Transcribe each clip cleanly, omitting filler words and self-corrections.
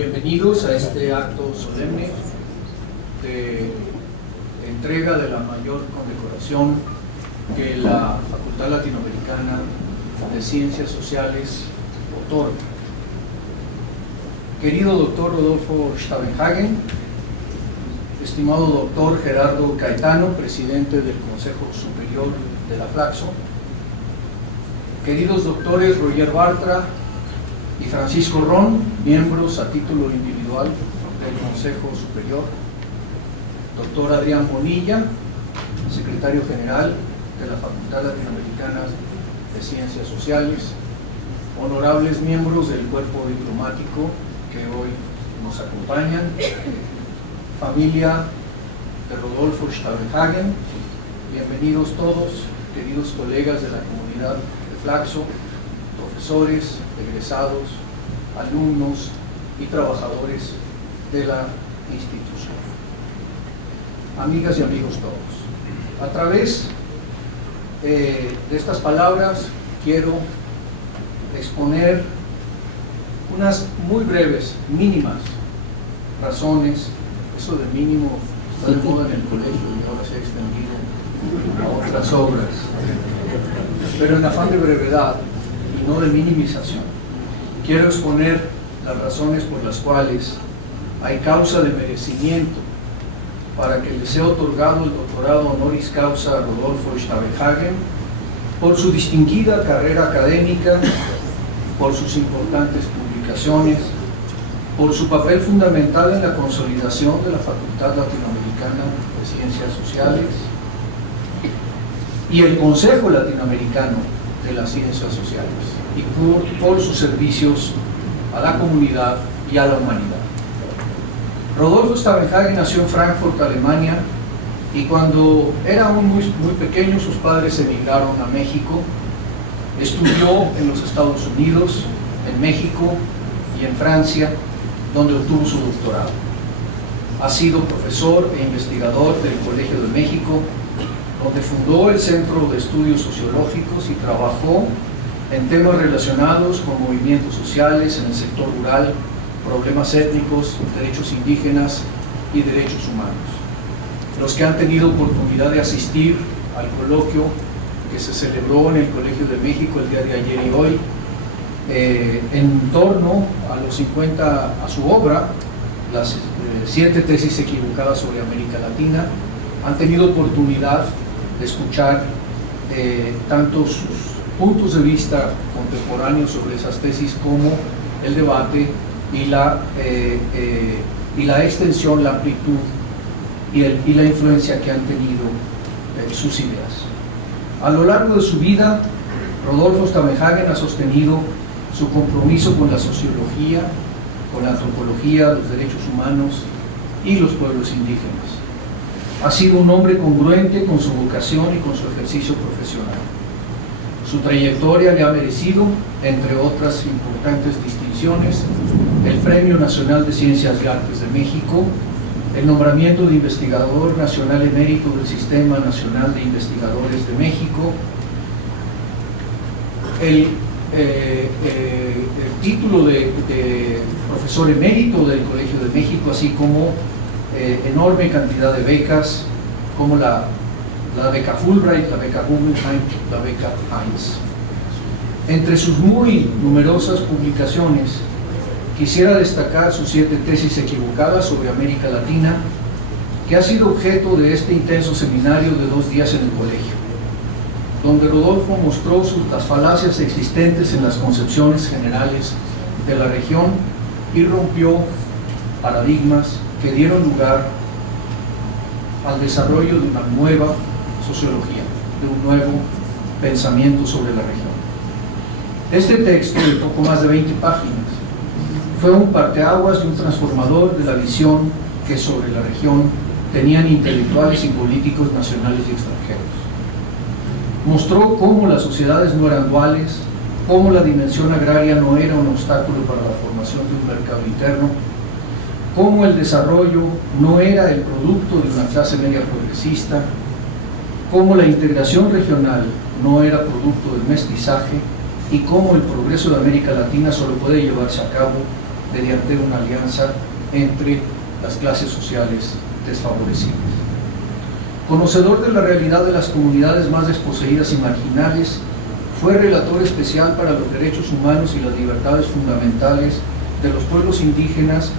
Bienvenidos a este acto solemne de entrega de la mayor condecoración que la Facultad Latinoamericana de Ciencias Sociales otorga. Querido doctor Rodolfo Stavenhagen, estimado doctor Gerardo Caetano, presidente del Consejo Superior de la Flaxo, queridos doctores Roger Bartra y Francisco Ron, miembros a título individual del Consejo Superior, doctor Adrián Bonilla, secretario general de la Facultad Latinoamericana de Ciencias Sociales, honorables miembros del cuerpo diplomático que hoy nos acompañan, familia de Rodolfo Stavenhagen, bienvenidos todos, queridos colegas de la comunidad de Flaxo, profesores, egresados, alumnos y trabajadores de la institución. Amigas y amigos todos, a través de estas palabras quiero exponer unas muy breves, mínimas razones. Eso de mínimo está de moda en el colegio y ahora se ha extendido a otras obras, pero en afán de brevedad y no de minimización, quiero exponer las razones por las cuales hay causa de merecimiento para que le sea otorgado el doctorado honoris causa a Rodolfo Stavenhagen por su distinguida carrera académica, por sus importantes publicaciones, por su papel fundamental en la consolidación de la Facultad Latinoamericana de Ciencias Sociales y el Consejo Latinoamericano de las Ciencias Sociales, y por sus servicios a la comunidad y a la humanidad. Rodolfo Stavenhagen nació en Frankfurt, Alemania, y cuando era aún muy pequeño sus padres emigraron a México. Estudió en los Estados Unidos, en México y en Francia, donde obtuvo su doctorado. Ha sido profesor e investigador del Colegio de México, donde fundó el Centro de Estudios Sociológicos y trabajó en temas relacionados con movimientos sociales en el sector rural, problemas étnicos, derechos indígenas y derechos humanos. Los que han tenido oportunidad de asistir al coloquio que se celebró en el Colegio de México el día de ayer y hoy, en torno a los 50, a su obra, las 7 tesis equivocadas sobre América Latina, han tenido oportunidad de escuchar tanto sus puntos de vista contemporáneos sobre esas tesis como el debate y la extensión, la amplitud y la influencia que han tenido sus ideas. A lo largo de su vida, Rodolfo Stavenhagen ha sostenido su compromiso con la sociología, con la antropología, los derechos humanos y los pueblos indígenas. Ha sido un hombre congruente con su vocación y con su ejercicio profesional. Su trayectoria le ha merecido, entre otras importantes distinciones, el Premio Nacional de Ciencias y Artes de México, el nombramiento de investigador nacional emérito del Sistema Nacional de Investigadores de México, el título de profesor emérito del Colegio de México, así como enorme cantidad de becas, como la beca Fulbright, la beca Guggenheim, la beca Heinz. Entre sus muy numerosas publicaciones, quisiera destacar sus 7 tesis equivocadas sobre América Latina, que ha sido objeto de este intenso seminario de 2 días en el colegio, donde Rodolfo mostró las falacias existentes en las concepciones generales de la región y rompió paradigmas que dieron lugar al desarrollo de una nueva sociología, de un nuevo pensamiento sobre la región. Este texto, de poco más de 20 páginas, fue un parteaguas y un transformador de la visión que sobre la región tenían intelectuales y políticos nacionales y extranjeros. Mostró cómo las sociedades no eran duales, cómo la dimensión agraria no era un obstáculo para la formación de un mercado interno, cómo el desarrollo no era el producto de una clase media progresista, cómo la integración regional no era producto del mestizaje y cómo el progreso de América Latina solo puede llevarse a cabo mediante una alianza entre las clases sociales desfavorecidas. Conocedor de la realidad de las comunidades más desposeídas y marginales, fue relator especial para los derechos humanos y las libertades fundamentales de los pueblos indígenas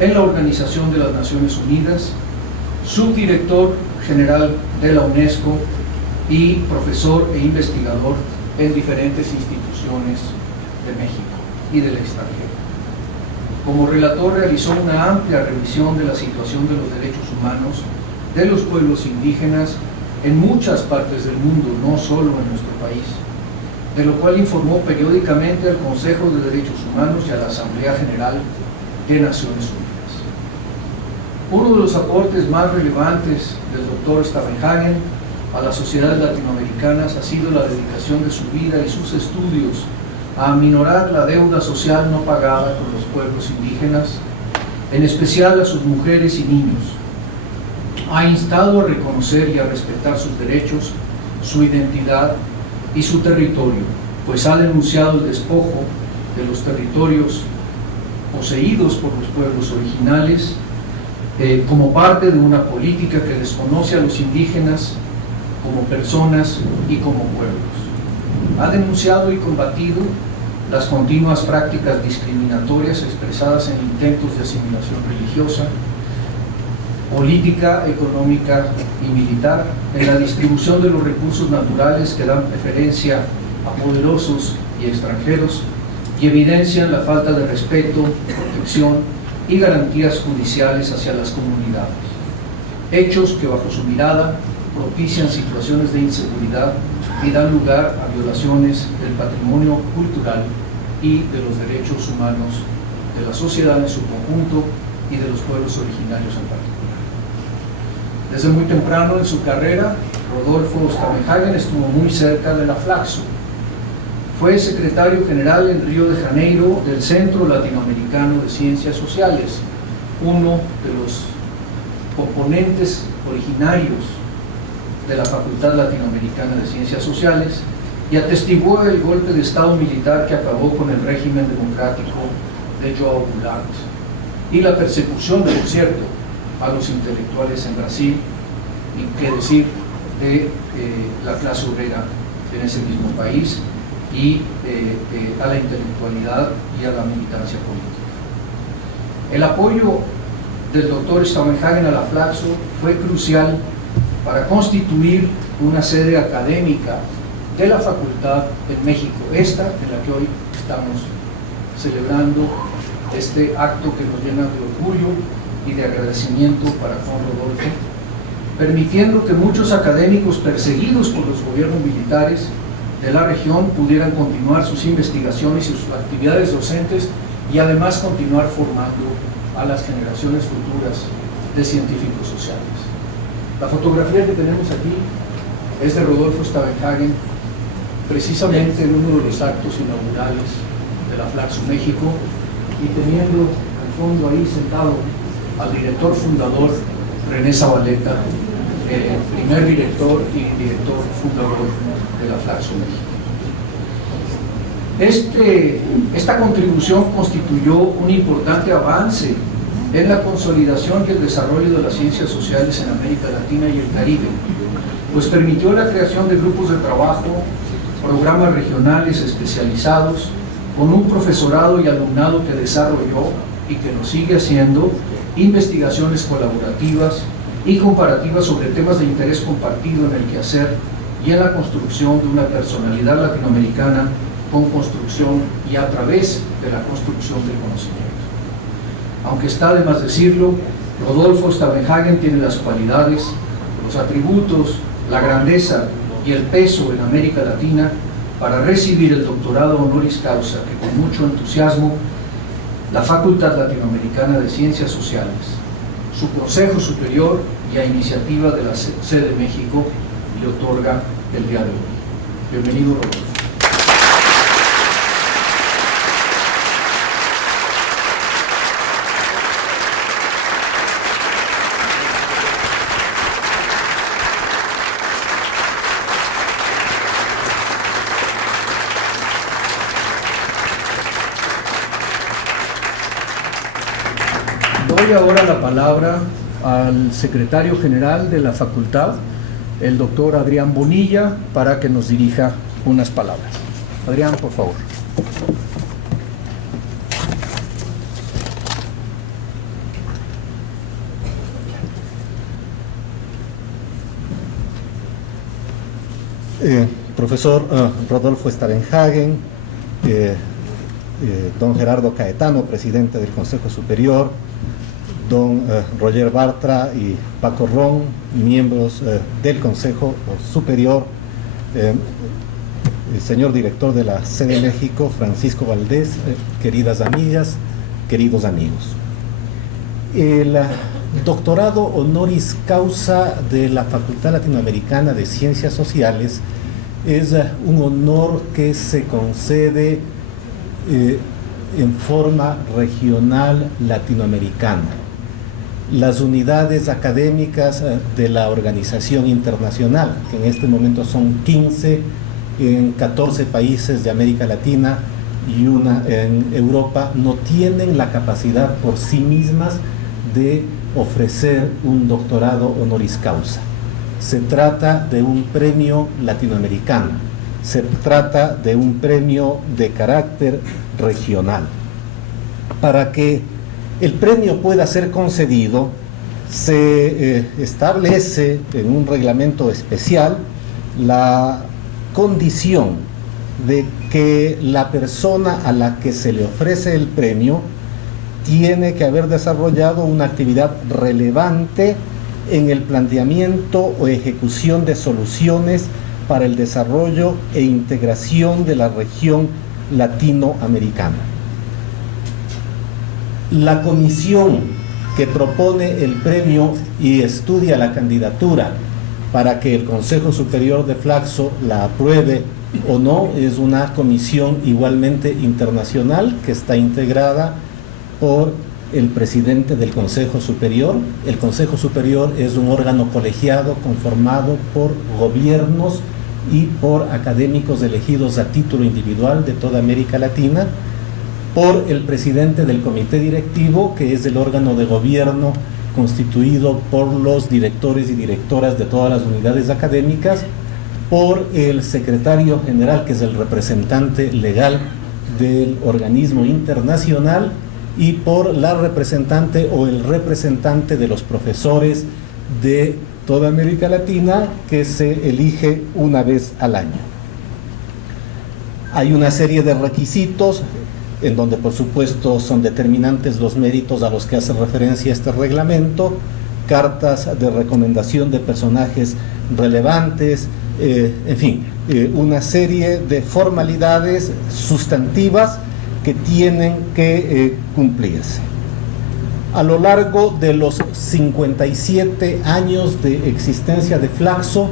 en la Organización de las Naciones Unidas, subdirector general de la UNESCO y profesor e investigador en diferentes instituciones de México y del extranjero. Como relator realizó una amplia revisión de la situación de los derechos humanos de los pueblos indígenas en muchas partes del mundo, no solo en nuestro país, de lo cual informó periódicamente al Consejo de Derechos Humanos y a la Asamblea General de Naciones Unidas. Uno de los aportes más relevantes del Dr. Stavenhagen a las sociedades latinoamericanas ha sido la dedicación de su vida y sus estudios a aminorar la deuda social no pagada con los pueblos indígenas, en especial a sus mujeres y niños. Ha instado a reconocer y a respetar sus derechos, su identidad y su territorio, pues ha denunciado el despojo de los territorios poseídos por los pueblos originales como parte de una política que desconoce a los indígenas como personas y como pueblos. Ha denunciado y combatido las continuas prácticas discriminatorias expresadas en intentos de asimilación religiosa, política, económica y militar, en la distribución de los recursos naturales que dan preferencia a poderosos y extranjeros y evidencian la falta de respeto, protección y garantías judiciales hacia las comunidades. Hechos que bajo su mirada propician situaciones de inseguridad y dan lugar a violaciones del patrimonio cultural y de los derechos humanos de la sociedad en su conjunto y de los pueblos originarios en particular. Desde muy temprano en su carrera, Rodolfo Stavenhagen estuvo muy cerca de la Flaxo. Fue secretario general en Río de Janeiro del Centro Latinoamericano de Ciencias Sociales, uno de los componentes originarios de la Facultad Latinoamericana de Ciencias Sociales, y atestiguó el golpe de Estado militar que acabó con el régimen democrático de João Goulart y la persecución, por cierto, a los intelectuales en Brasil, y qué decir de la clase obrera en ese mismo país y a la intelectualidad y a la militancia política. El apoyo del doctor Stavenhagen a la Flaxo fue crucial para constituir una sede académica de la facultad en México, esta en la que hoy estamos celebrando este acto que nos llena de orgullo y de agradecimiento para con Rodolfo, permitiendo que muchos académicos perseguidos por los gobiernos militares de la región pudieran continuar sus investigaciones y sus actividades docentes y además continuar formando a las generaciones futuras de científicos sociales. La fotografía que tenemos aquí es de Rodolfo Stavenhagen, precisamente en uno de los actos inaugurales de la Flaxo México, y teniendo al fondo ahí sentado al director fundador René Zabaleta, primer director y director fundador de la Flaxo México. Esta contribución constituyó un importante avance en la consolidación y el desarrollo de las ciencias sociales en América Latina y el Caribe, pues permitió la creación de grupos de trabajo, programas regionales especializados, con un profesorado y alumnado que desarrolló y que lo sigue haciendo investigaciones colaborativas y comparativas sobre temas de interés compartido en el quehacer y en la construcción de una personalidad latinoamericana con construcción y a través de la construcción del conocimiento. Aunque está de más decirlo, Rodolfo Stavenhagen tiene las cualidades, los atributos, la grandeza y el peso en América Latina para recibir el doctorado honoris causa que con mucho entusiasmo la Facultad Latinoamericana de Ciencias Sociales, su Consejo Superior y a iniciativa de la sede de México le otorga el día de hoy. Bienvenido, Rodolfo. ahora la palabra al secretario general de la facultad, el doctor Adrián Bonilla, para que nos dirija unas palabras. Adrián, por favor. Profesor Rodolfo Stavenhagen, don Gerardo Caetano, presidente del Consejo Superior, don Roger Bartra y Paco Ron, miembros del Consejo Superior, el señor director de la sede de México, Francisco Valdés, queridas amigas, queridos amigos. El doctorado honoris causa de la Facultad Latinoamericana de Ciencias Sociales es un honor que se concede en forma regional latinoamericana. Las unidades académicas de la organización internacional, que en este momento son 15 en 14 países de América Latina y una en Europa, no tienen la capacidad por sí mismas de ofrecer un doctorado honoris causa. Se trata de un premio latinoamericano, se trata de un premio de carácter regional. Para que el premio pueda ser concedido, se establece en un reglamento especial la condición de que la persona a la que se le ofrece el premio tiene que haber desarrollado una actividad relevante en el planteamiento o ejecución de soluciones para el desarrollo e integración de la región latinoamericana. La comisión que propone el premio y estudia la candidatura para que el Consejo Superior de Flaxo la apruebe o no es una comisión igualmente internacional que está integrada por el presidente del Consejo Superior. El Consejo Superior es un órgano colegiado conformado por gobiernos y por académicos elegidos a título individual de toda América Latina, por el presidente del comité directivo, que es el órgano de gobierno constituido por los directores y directoras de todas las unidades académicas, por el secretario general, que es el representante legal del organismo internacional, y por la representante o el representante de los profesores de toda América Latina, que se elige una vez al año. Hay una serie de requisitos en donde por supuesto son determinantes los méritos a los que hace referencia este reglamento, cartas de recomendación de personajes relevantes, en fin, una serie de formalidades sustantivas que tienen que cumplirse. A lo largo de los 57 años de existencia de Flaxo,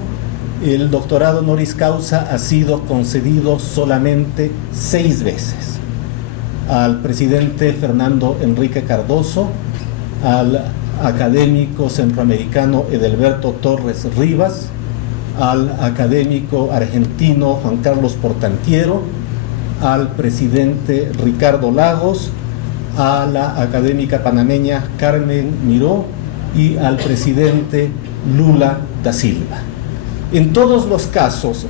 el doctorado honoris causa ha sido concedido solamente 6 veces. Al presidente Fernando Enrique Cardoso, al académico centroamericano Edelberto Torres Rivas, al académico argentino Juan Carlos Portantiero, al presidente Ricardo Lagos, a la académica panameña Carmen Miró y al presidente Lula da Silva. En todos los casos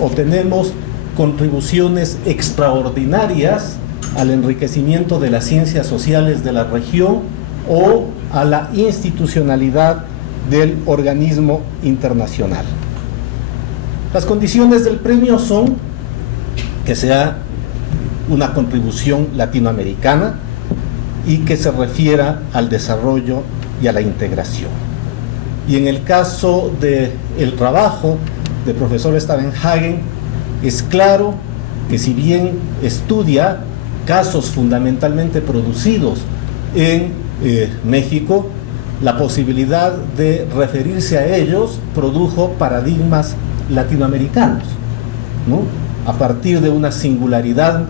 obtenemos contribuciones extraordinarias al enriquecimiento de las ciencias sociales de la región o a la institucionalidad del organismo internacional. Las condiciones del premio son que sea una contribución latinoamericana y que se refiera al desarrollo y a la integración. Y en el caso del trabajo del profesor Stavenhagen, es claro que si bien estudia casos fundamentalmente producidos en México, la posibilidad de referirse a ellos produjo paradigmas latinoamericanos, ¿no? A partir de una singularidad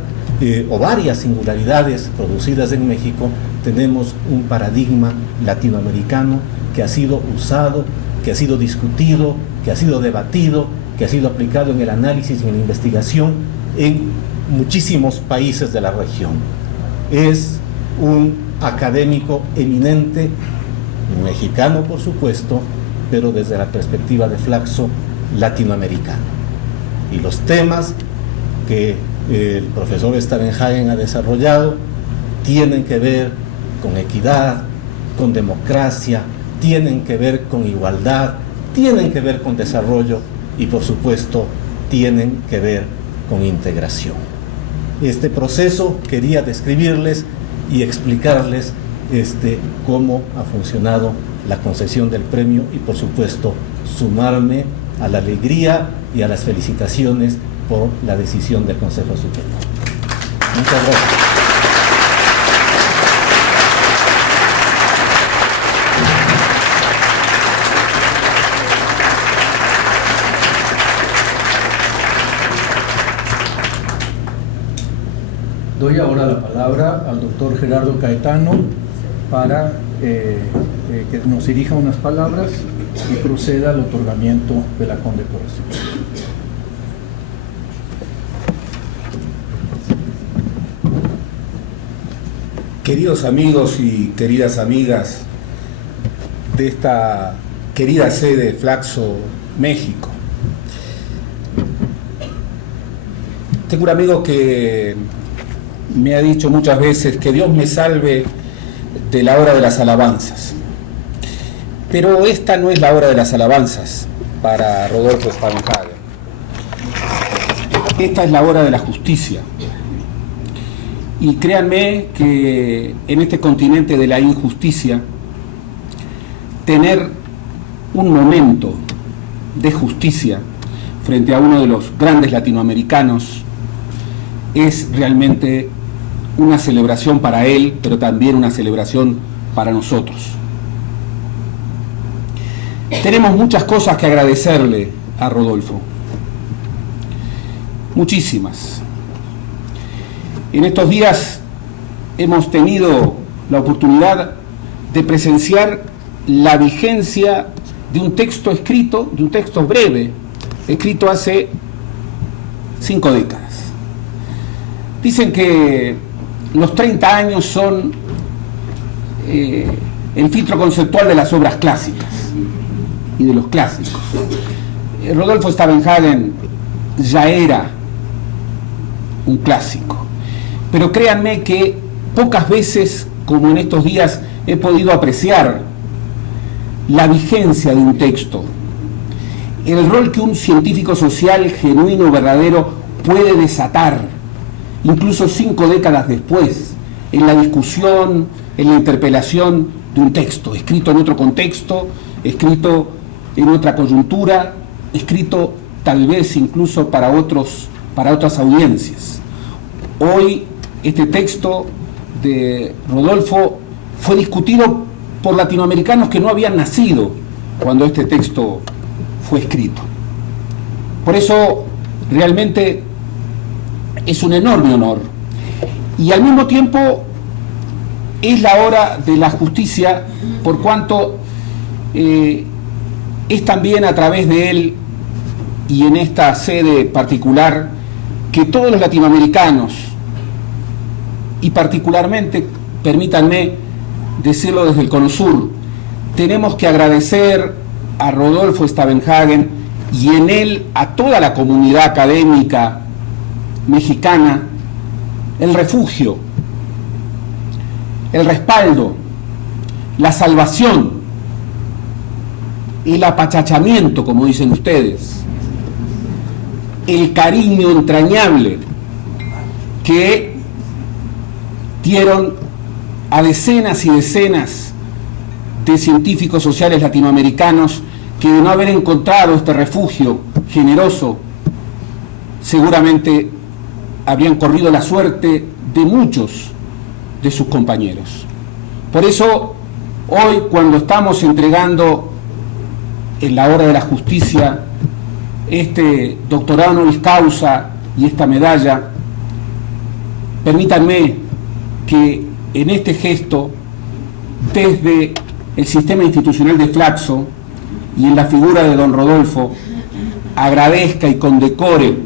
o varias singularidades producidas en México, tenemos un paradigma latinoamericano que ha sido usado, que ha sido discutido, que ha sido debatido, que ha sido aplicado en el análisis y en la investigación en muchísimos países de la región. Es un académico eminente, mexicano por supuesto, pero desde la perspectiva de Flaxo, latinoamericano. Y los temas que el profesor Stavenhagen ha desarrollado tienen que ver con equidad, con democracia, tienen que ver con igualdad, tienen que ver con desarrollo y por supuesto tienen que ver con integración. Este proceso quería describirles y explicarles cómo ha funcionado la concesión del premio y por supuesto sumarme a la alegría y a las felicitaciones por la decisión del Consejo Superior. Muchas gracias. Doy ahora la palabra al doctor Gerardo Caetano para que nos dirija unas palabras y proceda al otorgamiento de la condecoración. Queridos amigos y queridas amigas de esta querida sede Flaxo, México. Tengo un amigo que me ha dicho muchas veces que Dios me salve de la hora de las alabanzas. Pero esta no es la hora de las alabanzas para Rodolfo Stavenhagen. Esta es la hora de la justicia. Y créanme que en este continente de la injusticia, tener un momento de justicia frente a uno de los grandes latinoamericanos es realmente una celebración para él, pero también una celebración para nosotros. Tenemos muchas cosas que agradecerle a Rodolfo, muchísimas. En estos días hemos tenido la oportunidad de presenciar la vigencia de un texto escrito, de un texto breve, escrito hace 5 décadas. Dicen que los 30 años son el filtro conceptual de las obras clásicas y de los clásicos. Rodolfo Stavenhagen ya era un clásico, pero créanme que pocas veces, como en estos días, he podido apreciar la vigencia de un texto, el rol que un científico social genuino, verdadero, puede desatar, incluso 5 décadas después, en la discusión, en la interpelación de un texto, escrito en otro contexto, escrito en otra coyuntura, escrito tal vez incluso para otras audiencias. Hoy este texto de Rodolfo fue discutido por latinoamericanos que no habían nacido cuando este texto fue escrito. Por eso realmente es un enorme honor y al mismo tiempo es la hora de la justicia, por cuanto es también a través de él y en esta sede particular que todos los latinoamericanos, y particularmente, permítanme decirlo desde el Cono Sur, tenemos que agradecer a Rodolfo Stavenhagen y en él a toda la comunidad académica mexicana el refugio, el respaldo, la salvación, el apachachamiento, como dicen ustedes, el cariño entrañable que dieron a decenas y decenas de científicos sociales latinoamericanos que de no haber encontrado este refugio generoso, seguramente habrían corrido la suerte de muchos de sus compañeros. Por eso, hoy, cuando estamos entregando en la hora de la justicia este doctorado honoris causa y esta medalla, permítanme que en este gesto, desde el sistema institucional de Flaxo y en la figura de don Rodolfo, agradezca y condecore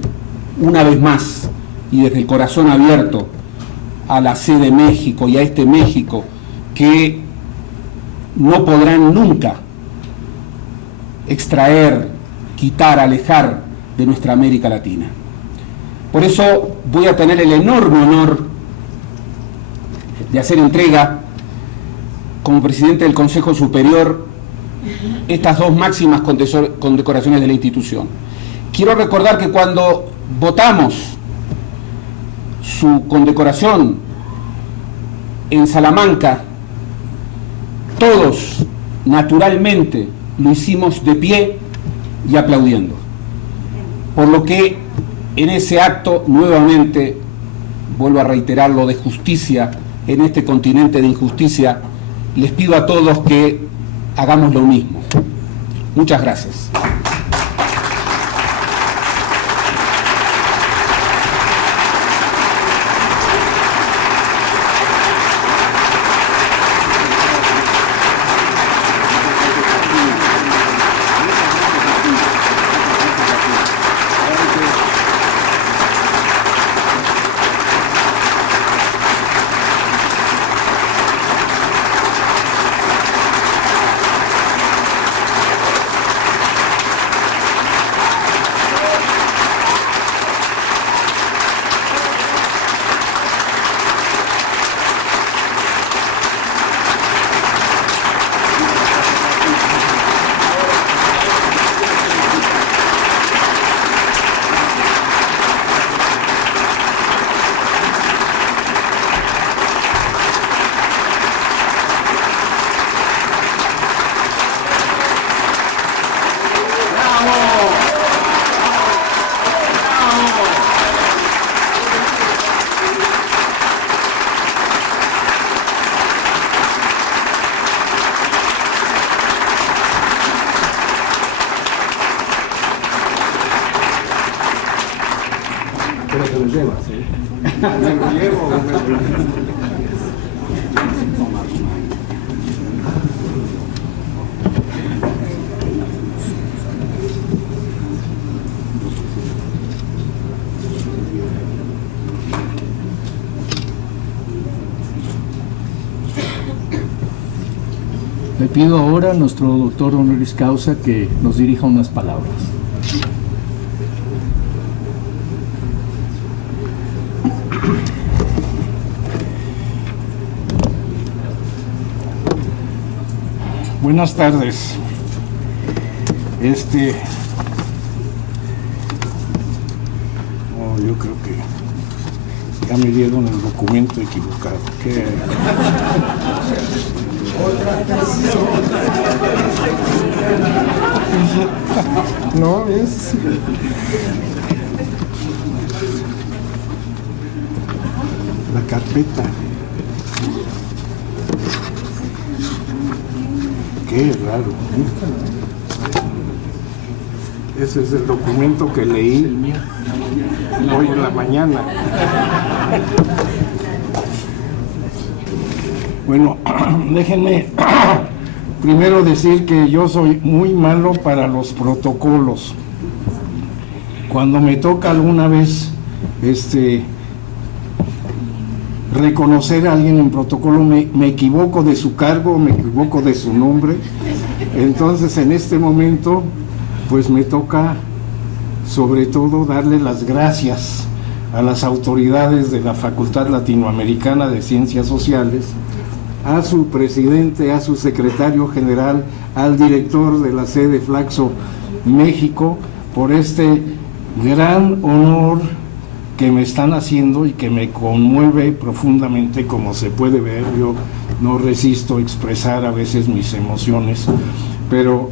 una vez más y desde el corazón abierto a la sede México y a este México que no podrán nunca extraer, quitar, alejar de nuestra América Latina. Por eso voy a tener el enorme honor de hacer entrega, como presidente del Consejo Superior, estas dos máximas condecoraciones de la institución. Quiero recordar que cuando votamos su condecoración en Salamanca, todos naturalmente lo hicimos de pie y aplaudiendo. Por lo que en ese acto, nuevamente, vuelvo a reiterarlo, de justicia en este continente de injusticia, les pido a todos que hagamos lo mismo. Muchas gracias. Le pido ahora a nuestro doctor honoris causa que nos dirija unas palabras. Buenas tardes. Yo creo que ya me dieron el documento equivocado. No, es... la carpeta. Qué raro, ¿eh? Ese es el documento que leí hoy en la mañana. Bueno, déjenme primero decir que yo soy muy malo para los protocolos. Cuando me toca alguna vez reconocer a alguien en protocolo, me equivoco de su cargo, me equivoco de su nombre. Entonces, en este momento, pues me toca sobre todo darle las gracias a las autoridades de la Facultad Latinoamericana de Ciencias Sociales, a su presidente, a su secretario general, al director de la sede Flaxo México, por este gran honor que me están haciendo y que me conmueve profundamente. Como se puede ver, yo no resisto expresar a veces mis emociones, pero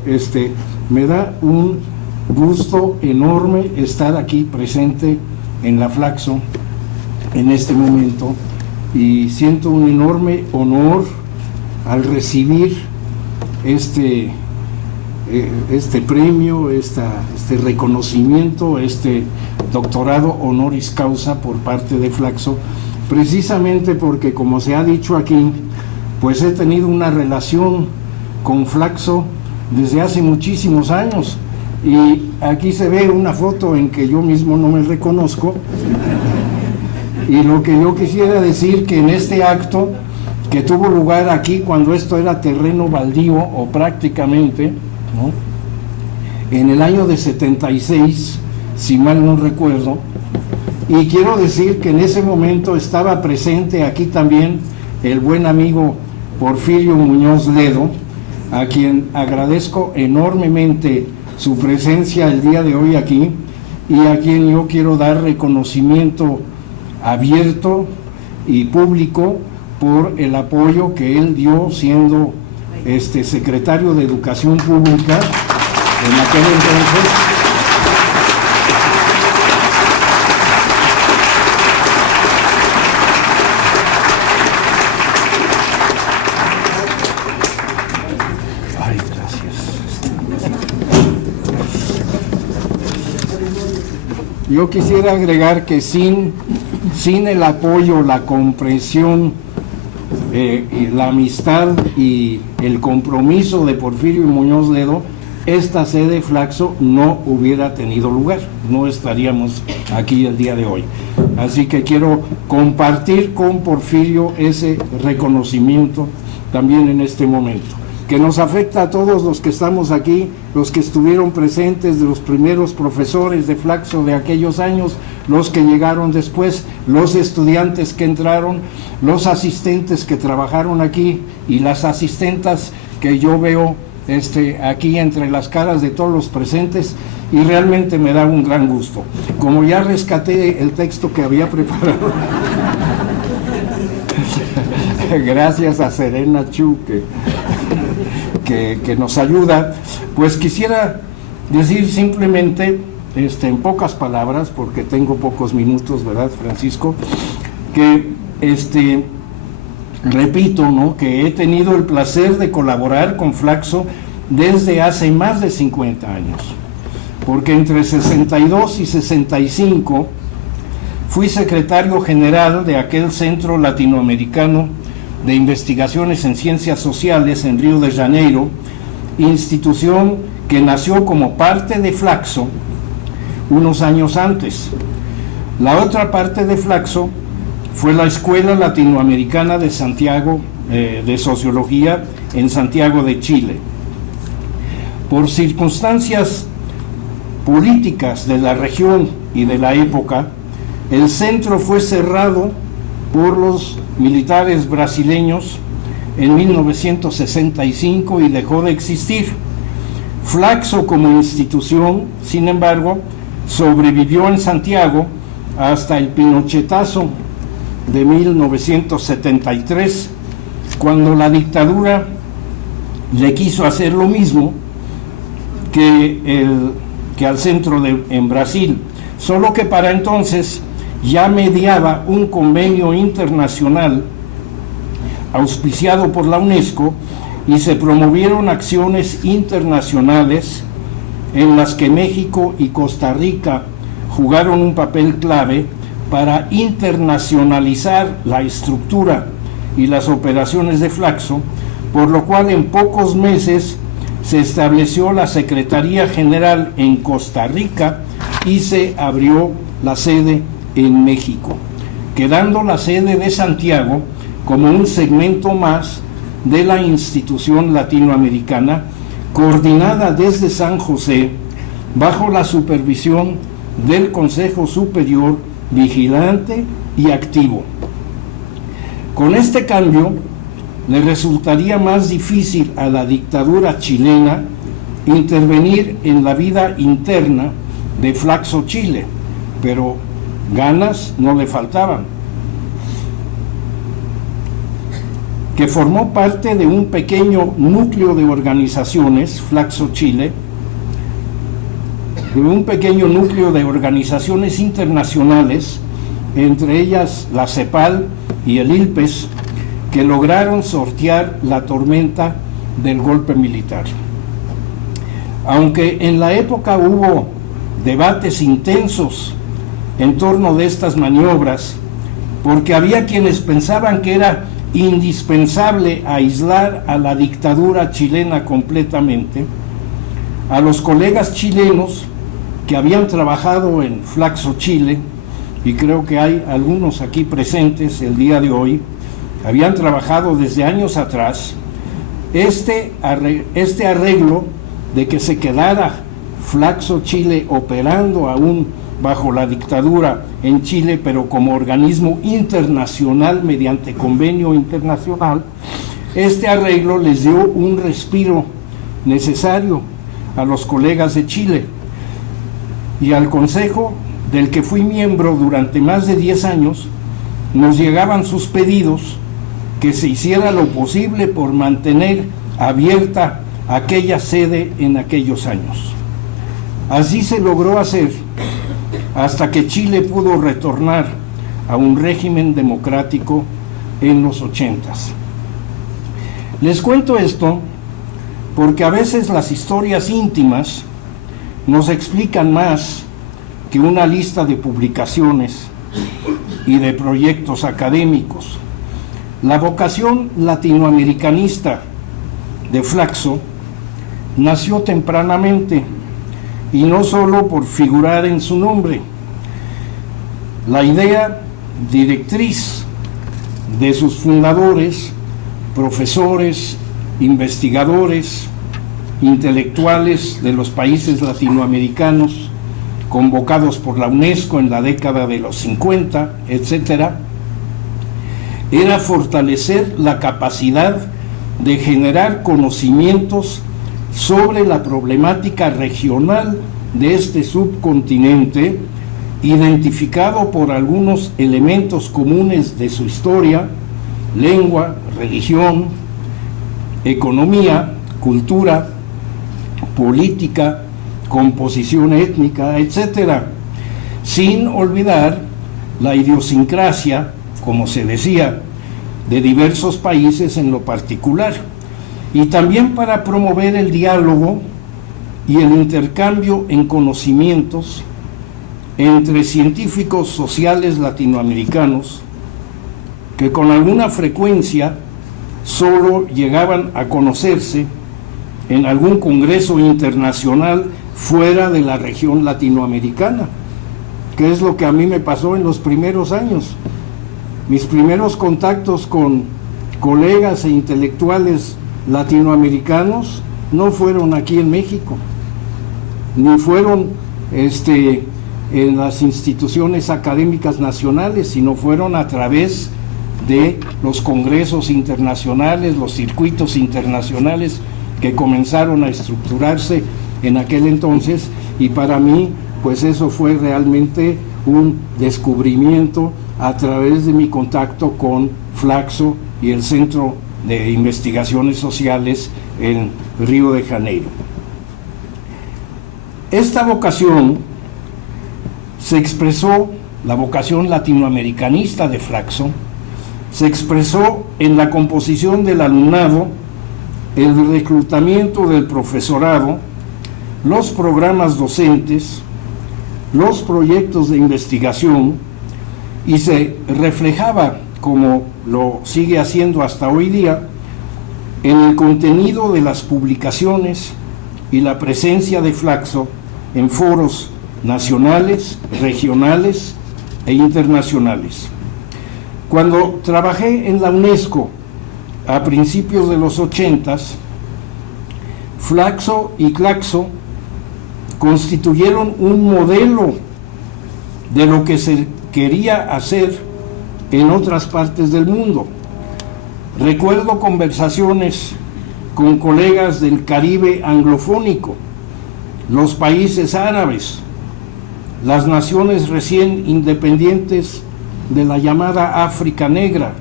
me da un gusto enorme estar aquí presente en la Flaxo en este momento, y siento un enorme honor al recibir este premio, este reconocimiento, este doctorado honoris causa por parte de Flaxo, precisamente porque, como se ha dicho aquí, pues he tenido una relación con Flaxo desde hace muchísimos años, y aquí se ve una foto en que yo mismo no me reconozco. Y lo que yo quisiera decir, que en este acto que tuvo lugar aquí cuando esto era terreno baldío o prácticamente, ¿no? En el año de 76, si mal no recuerdo, y quiero decir que en ese momento estaba presente aquí también el buen amigo Porfirio Muñoz Ledo, a quien agradezco enormemente su presencia el día de hoy aquí y a quien yo quiero dar reconocimiento abierto y público por el apoyo que él dio siendo secretario de Educación Pública en aquel entonces. Ay, gracias. Yo quisiera agregar que sin el apoyo, la comprensión, la amistad y el compromiso de Porfirio Muñoz Ledo, esta sede Flaxo no hubiera tenido lugar, no estaríamos aquí el día de hoy. Así que quiero compartir con Porfirio ese reconocimiento también en este momento, que nos afecta a todos los que estamos aquí, los que estuvieron presentes, de los primeros profesores de Flaxo de aquellos años, los que llegaron después, los estudiantes que entraron, los asistentes que trabajaron aquí y las asistentas que yo veo aquí entre las caras de todos los presentes, y realmente me da un gran gusto. Como ya rescaté el texto que había preparado, gracias a Serena Chu que nos ayuda, pues quisiera decir simplemente, en pocas palabras, porque tengo pocos minutos, ¿verdad, Francisco? Que repito, ¿no?, que he tenido el placer de colaborar con Flaxo desde hace más de 50 años, porque entre 62 y 65 fui secretario general de aquel Centro Latinoamericano de Investigaciones en Ciencias Sociales en Río de Janeiro, institución que nació como parte de Flaxo unos años antes. La otra parte de Flaxo fue la Escuela Latinoamericana de Santiago de Sociología en Santiago de Chile. Por circunstancias políticas de la región y de la época, el centro fue cerrado por los militares brasileños en 1965 y dejó de existir. Flaxo como institución, sin embargo, sobrevivió en Santiago hasta el Pinochetazo de 1973, cuando la dictadura le quiso hacer lo mismo que al centro en Brasil, solo que para entonces ya mediaba un convenio internacional auspiciado por la UNESCO y se promovieron acciones internacionales en las que México y Costa Rica jugaron un papel clave para internacionalizar la estructura y las operaciones de Flaxo, por lo cual en pocos meses se estableció la Secretaría General en Costa Rica y se abrió la sede en México, quedando la sede de Santiago como un segmento más de la institución latinoamericana, coordinada desde San José, bajo la supervisión del Consejo Superior Vigilante y Activo. Con este cambio, le resultaría más difícil a la dictadura chilena intervenir en la vida interna de Flaxo Chile, pero ganas no le faltaban, que formó parte de un pequeño núcleo de organizaciones, Flaxo Chile, de un pequeño núcleo de organizaciones internacionales, entre ellas la CEPAL y el ILPES, que lograron sortear la tormenta del golpe militar. Aunque en la época hubo debates intensos en torno de estas maniobras, porque había quienes pensaban que era indispensable aislar a la dictadura chilena completamente, a los colegas chilenos que habían trabajado en Flaxo Chile, y creo que hay algunos aquí presentes el día de hoy, habían trabajado desde años atrás, este arreglo de que se quedara Flaxo Chile operando aún bajo la dictadura en Chile, pero como organismo internacional mediante convenio internacional, este arreglo les dio un respiro necesario a los colegas de Chile y al Consejo, del que fui miembro durante más de 10 años, nos llegaban sus pedidos que se hiciera lo posible por mantener abierta aquella sede en aquellos años. Así se logró hacer hasta que Chile pudo retornar a un régimen democrático en los 80s. Les cuento esto porque a veces las historias íntimas nos explican más que una lista de publicaciones y de proyectos académicos. La vocación latinoamericanista de Flaxo nació tempranamente y no solo por figurar en su nombre. La idea directriz de sus fundadores, profesores, investigadores, intelectuales de los países latinoamericanos, convocados por la UNESCO en la década de los 50, etcétera, era fortalecer la capacidad de generar conocimientos sobre la problemática regional de este subcontinente, identificado por algunos elementos comunes de su historia, lengua, religión, economía, cultura, política, composición étnica, etcétera, sin olvidar la idiosincrasia, como se decía, de diversos países en lo particular, y también para promover el diálogo y el intercambio en conocimientos entre científicos sociales latinoamericanos que con alguna frecuencia solo llegaban a conocerse en algún congreso internacional fuera de la región latinoamericana, que es lo que a mí me pasó en los primeros años. Mis primeros contactos con colegas e intelectuales latinoamericanos no fueron aquí en México, ni fueron en las instituciones académicas nacionales, sino fueron a través de los congresos internacionales, los circuitos internacionales que comenzaron a estructurarse en aquel entonces, y para mí pues eso fue realmente un descubrimiento a través de mi contacto con Flaxo y el Centro de Investigaciones Sociales en Río de Janeiro. Esta vocación se expresó, la vocación latinoamericanista de Flaxo, se expresó en la composición del alumnado, el reclutamiento del profesorado, los programas docentes, los proyectos de investigación, y se reflejaba, como lo sigue haciendo hasta hoy día, en el contenido de las publicaciones y la presencia de Flaxo en foros nacionales, regionales e internacionales. Cuando trabajé en la UNESCO a principios de los 80s, Flaxo y Claxo constituyeron un modelo de lo que se quería hacer en otras partes del mundo. Recuerdo conversaciones con colegas del Caribe anglofónico, los países árabes, las naciones recién independientes de la llamada África Negra,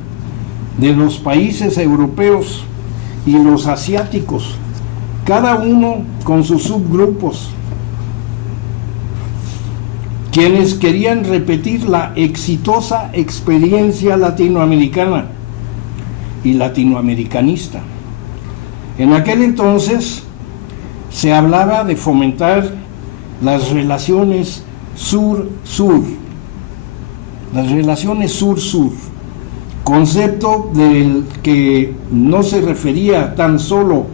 de los países europeos y los asiáticos, cada uno con sus subgrupos, quienes querían repetir la exitosa experiencia latinoamericana y latinoamericanista. En aquel entonces se hablaba de fomentar las relaciones sur-sur, concepto del que no se refería tan solo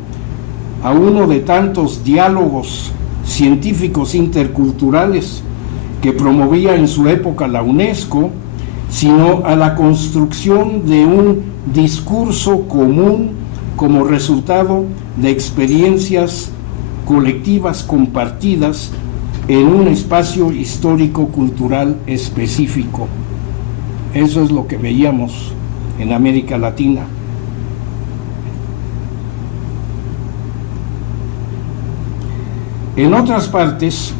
a uno de tantos diálogos científicos interculturales que promovía en su época la UNESCO, sino a la construcción de un discurso común como resultado de experiencias colectivas compartidas en un espacio histórico-cultural específico. Eso es lo que veíamos en América Latina. En otras partes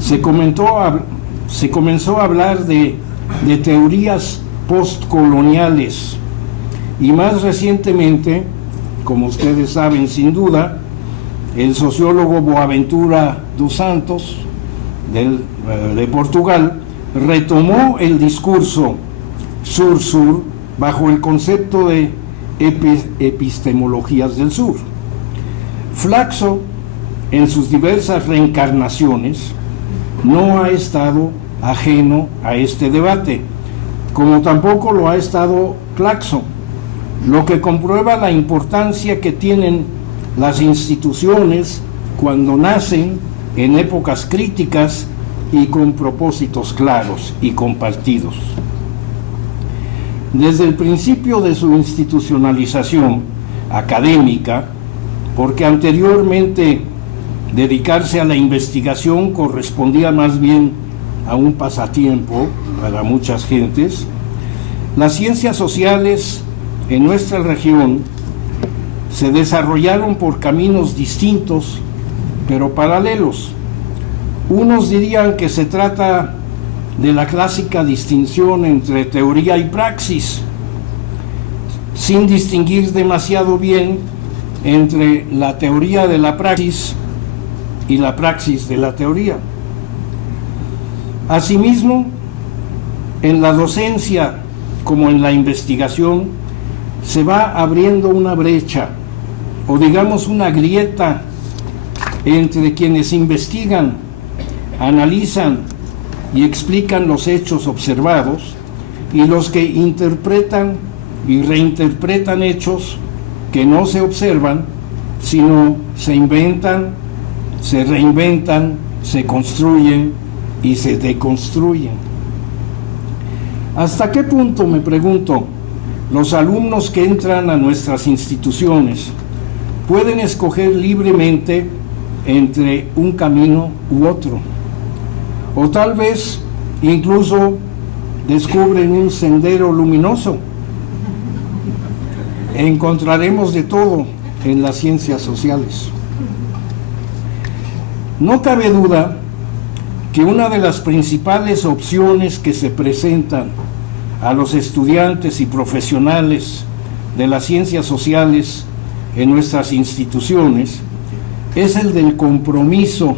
se comenzó a hablar de teorías postcoloniales y más recientemente, como ustedes saben sin duda, el sociólogo Boaventura dos Santos de Portugal retomó el discurso sur-sur bajo el concepto de epistemologías del sur. Flaxo, en sus diversas reencarnaciones, no ha estado ajeno a este debate, como tampoco lo ha estado Claxo, lo que comprueba la importancia que tienen las instituciones cuando nacen en épocas críticas y con propósitos claros y compartidos. Desde el principio de su institucionalización académica, porque anteriormente dedicarse a la investigación correspondía más bien a un pasatiempo para muchas gentes, las ciencias sociales en nuestra región se desarrollaron por caminos distintos, pero paralelos. Unos dirían que se trata de la clásica distinción entre teoría y praxis, sin distinguir demasiado bien entre la teoría de la praxis y la praxis de la teoría. Asimismo, en la docencia como en la investigación se va abriendo una brecha, o digamos una grieta, entre quienes investigan, analizan y explican los hechos observados y los que interpretan y reinterpretan hechos que no se observan, sino se inventan, se reinventan, se construyen y se deconstruyen. ¿Hasta qué punto, me pregunto, los alumnos que entran a nuestras instituciones pueden escoger libremente entre un camino u otro? O tal vez incluso descubren un sendero luminoso. Encontraremos de todo en las ciencias sociales. No cabe duda que una de las principales opciones que se presentan a los estudiantes y profesionales de las ciencias sociales en nuestras instituciones es el del compromiso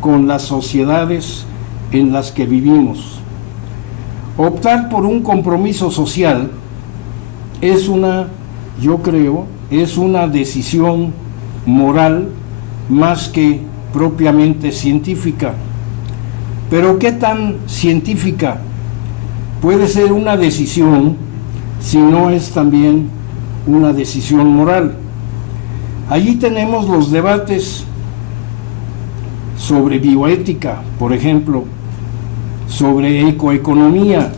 con las sociedades en las que vivimos. Optar por un compromiso social es yo creo, es una decisión moral más que propiamente científica. Pero ¿qué tan científica puede ser una decisión si no es también una decisión moral? Allí tenemos los debates sobre bioética, por ejemplo, sobre ecoeconomía,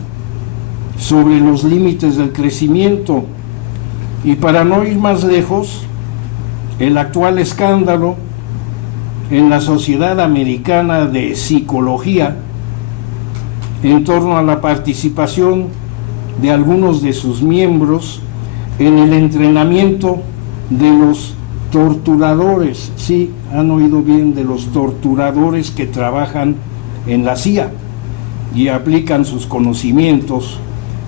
sobre los límites del crecimiento, y para no ir más lejos, el actual escándalo en la Sociedad Americana de Psicología en torno a la participación de algunos de sus miembros en el entrenamiento de los torturadores. Sí, han oído bien, de los torturadores que trabajan en la CIA y aplican sus conocimientos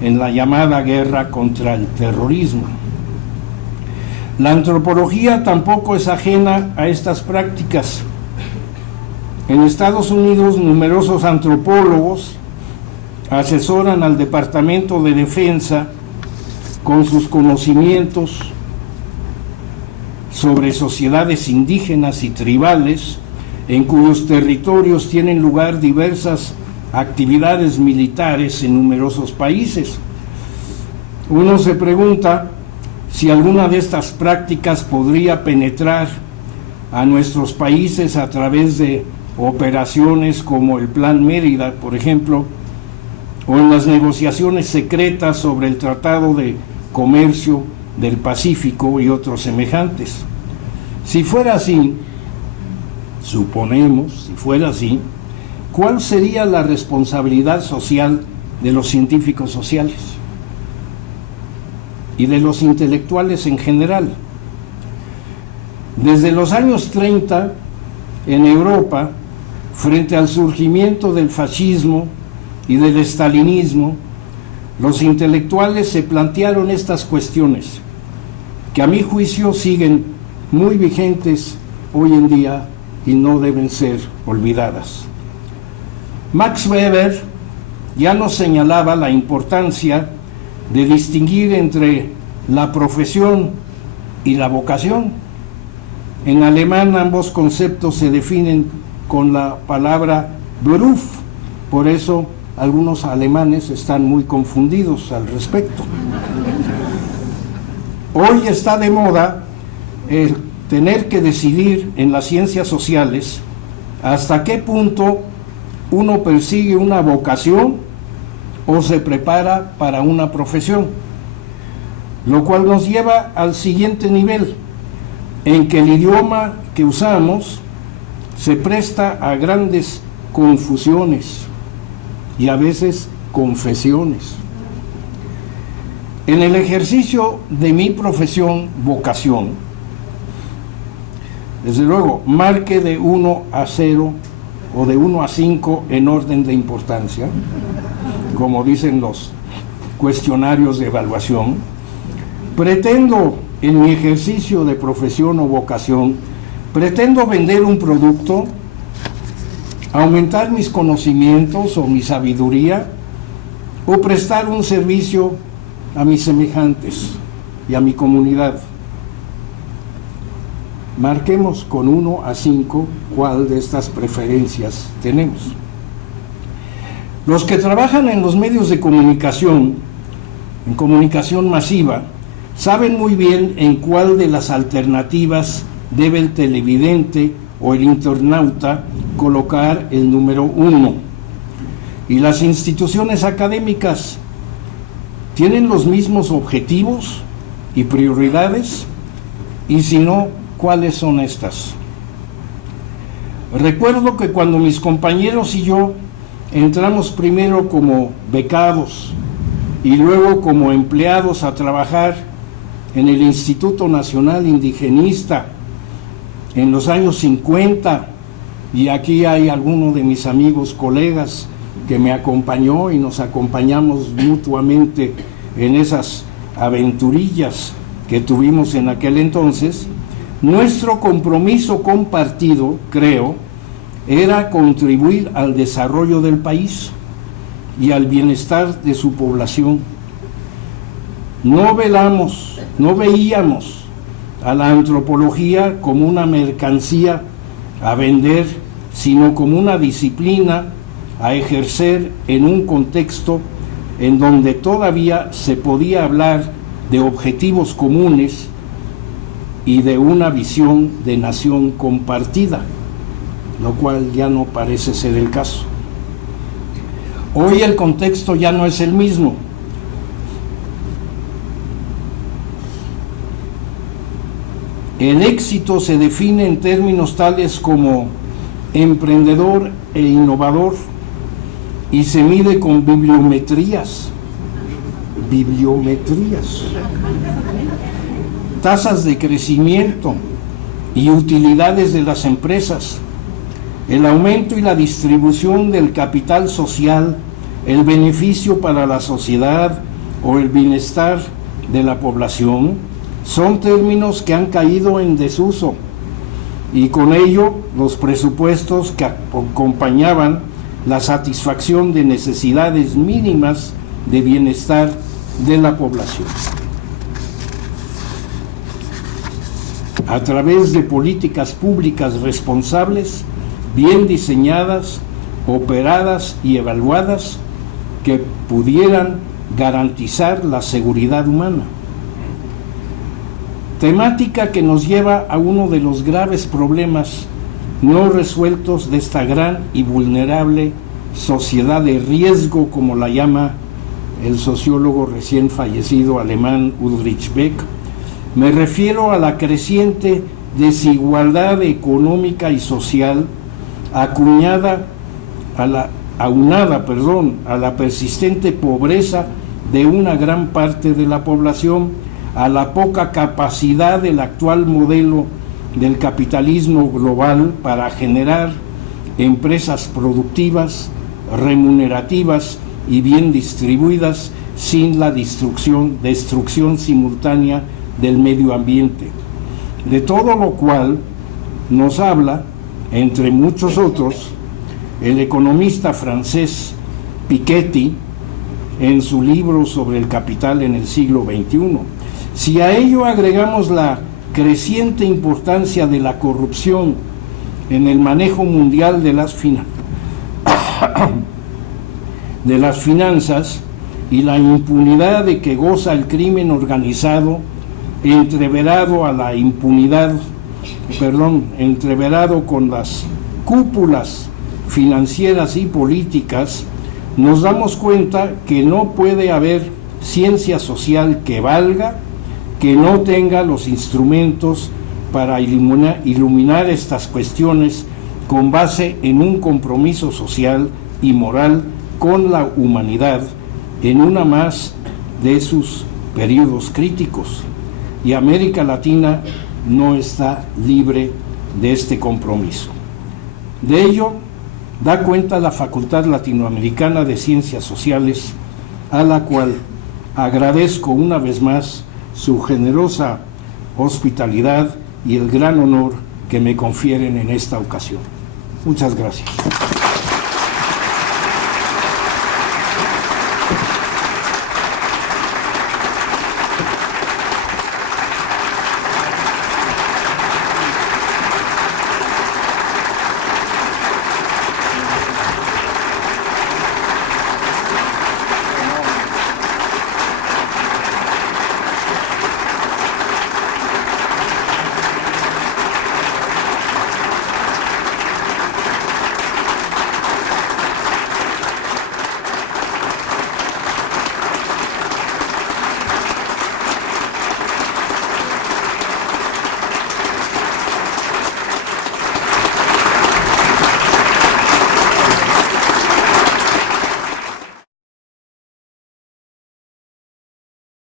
en la llamada guerra contra el terrorismo. La antropología tampoco es ajena a estas prácticas. En Estados Unidos, numerosos antropólogos asesoran al Departamento de Defensa con sus conocimientos sobre sociedades indígenas y tribales en cuyos territorios tienen lugar diversas actividades militares en numerosos países. Uno se pregunta si alguna de estas prácticas podría penetrar a nuestros países a través de operaciones como el Plan Mérida, por ejemplo, o en las negociaciones secretas sobre el Tratado de Comercio del Pacífico y otros semejantes. Si fuera así, suponemos, si fuera así, ¿cuál sería la responsabilidad social de los científicos sociales y de los intelectuales en general? Desde los años 30, en Europa, frente al surgimiento del fascismo y del estalinismo, los intelectuales se plantearon estas cuestiones, que a mi juicio siguen muy vigentes hoy en día y no deben ser olvidadas. Max Weber ya nos señalaba la importancia de distinguir entre la profesión y la vocación. En alemán ambos conceptos se definen con la palabra Beruf, por eso algunos alemanes están muy confundidos al respecto. Hoy está de moda tener que decidir en las ciencias sociales hasta qué punto uno persigue una vocación o se prepara para una profesión, lo cual nos lleva al siguiente nivel, en que el idioma que usamos se presta a grandes confusiones y a veces confesiones. En el ejercicio de mi profesión, vocación, desde luego, marque de 1 a 0 o de 1 a 5 en orden de importancia, como dicen los cuestionarios de evaluación. Pretendo, en mi ejercicio de profesión o vocación, pretendo vender un producto, aumentar mis conocimientos o mi sabiduría, o prestar un servicio a mis semejantes y a mi comunidad. Marquemos con 1 a 5 cuál de estas preferencias tenemos. Los que trabajan en los medios de comunicación, en comunicación masiva, saben muy bien en cuál de las alternativas debe el televidente o el internauta colocar el número 1. Y las instituciones académicas tienen los mismos objetivos y prioridades, y si no, ¿cuáles son estas? Recuerdo que cuando mis compañeros y yo entramos primero como becados y luego como empleados a trabajar en el Instituto Nacional Indigenista en los años 50, y aquí hay alguno de mis amigos, colegas, que me acompañó y nos acompañamos mutuamente en esas aventurillas que tuvimos en aquel entonces. Nuestro compromiso compartido, creo, era contribuir al desarrollo del país y al bienestar de su población. No veíamos a la antropología como una mercancía a vender, sino como una disciplina a ejercer en un contexto en donde todavía se podía hablar de objetivos comunes y de una visión de nación compartida, lo cual ya no parece ser el caso. Hoy el contexto ya no es el mismo. El éxito se define en términos tales como emprendedor e innovador y se mide con bibliometrías, tasas de crecimiento y utilidades de las empresas, el aumento y la distribución del capital social, el beneficio para la sociedad o el bienestar de la población, son términos que han caído en desuso, y con ello los presupuestos que acompañaban la satisfacción de necesidades mínimas de bienestar de la población. A través de políticas públicas responsables, bien diseñadas, operadas y evaluadas, que pudieran garantizar la seguridad humana. Temática que nos lleva a uno de los graves problemas no resueltos de esta gran y vulnerable sociedad de riesgo, como la llama el sociólogo recién fallecido alemán Ulrich Beck. Me refiero a la creciente desigualdad económica y social aunada a la persistente pobreza de una gran parte de la población, a la poca capacidad del actual modelo del capitalismo global para generar empresas productivas, remunerativas y bien distribuidas sin la destrucción simultánea del medio ambiente. De todo lo cual nos habla, entre muchos otros, el economista francés Piketty en su libro sobre el capital en el siglo XXI. Si a ello agregamos la creciente importancia de la corrupción en el manejo mundial de las finanzas y la impunidad de que goza el crimen organizado, entreverado con las cúpulas financieras y políticas, nos damos cuenta que no puede haber ciencia social que valga, que no tenga los instrumentos para iluminar estas cuestiones con base en un compromiso social y moral con la humanidad en una más de sus periodos críticos. Y América Latina no está libre de este compromiso. De ello da cuenta la Facultad Latinoamericana de Ciencias Sociales, a la cual agradezco una vez más su generosa hospitalidad y el gran honor que me confieren en esta ocasión. Muchas gracias.